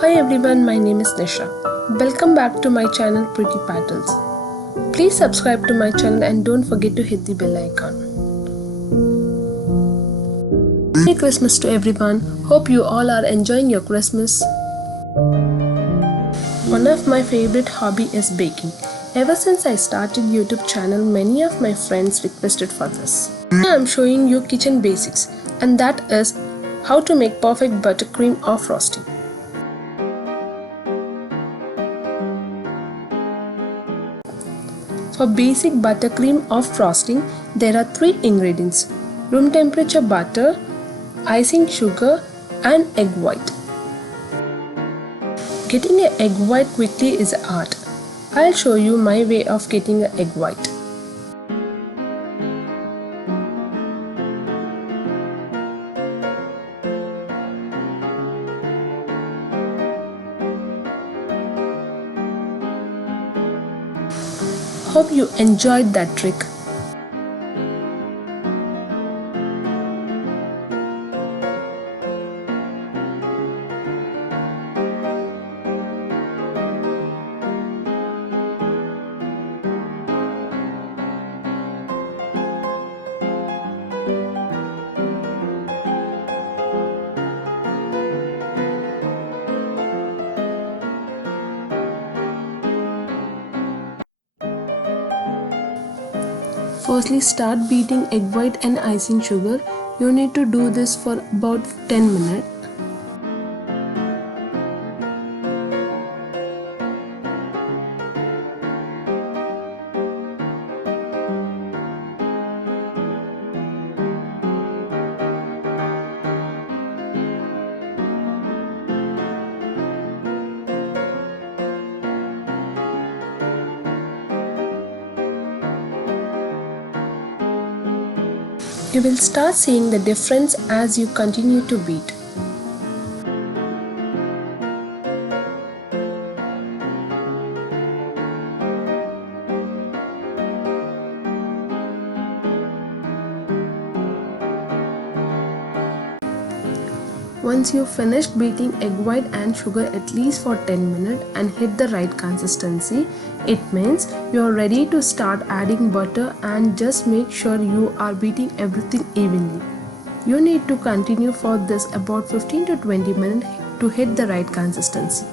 Hi everyone, my name is Nisha. Welcome back to my channel Pretty Petals. Please subscribe to my channel and don't forget to hit the bell icon. Merry Christmas to everyone. Hope you all are enjoying your Christmas. One of my favorite hobby is baking. Ever since I started YouTube channel, many of my friends requested for this. Now I'm showing you kitchen basics, and that is how to make perfect buttercream or frosting. For basic buttercream or frosting, there are 3 ingredients: room temperature butter, icing sugar, and egg white. Getting an egg white quickly is art. I'll show you my way of getting an egg white. Hope you enjoyed that trick. Firstly, start beating egg white and icing sugar. You need to do this for about 10 minutes. You will start seeing the difference as you continue to beat. Once you finished beating egg white and sugar at least for 10 minutes and hit the right consistency, it means you are ready to start adding butter, and just make sure you are beating everything evenly. You need to continue for this about 15 to 20 minutes to hit the right consistency.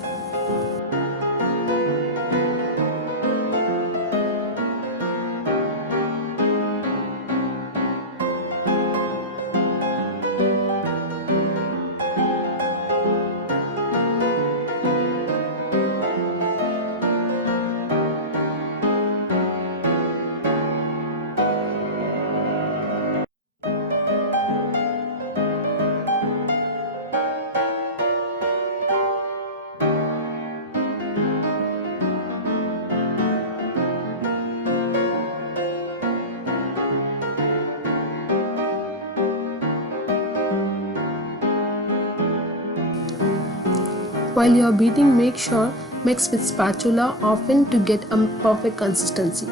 While you are beating, make sure mix with spatula often to get a perfect consistency.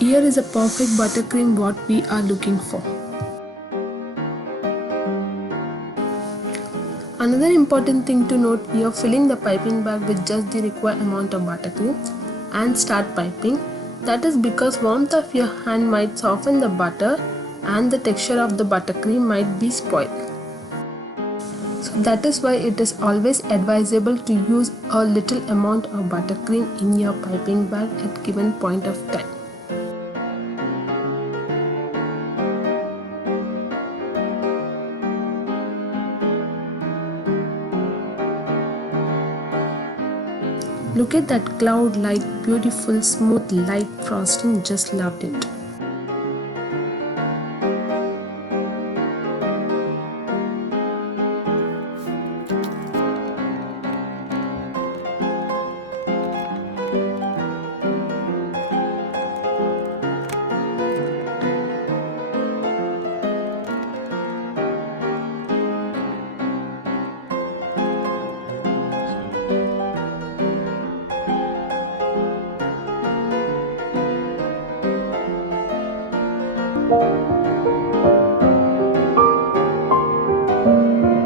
Here is a perfect buttercream what we are looking for. Another important thing to note here, filling the piping bag with just the required amount of buttercream and start piping. That is because warmth of your hand might soften the butter and the texture of the buttercream might be spoiled. So that is why it is always advisable to use a little amount of buttercream in your piping bag at given point of time. Look at that cloud-like, beautiful, smooth, light frosting, just loved it.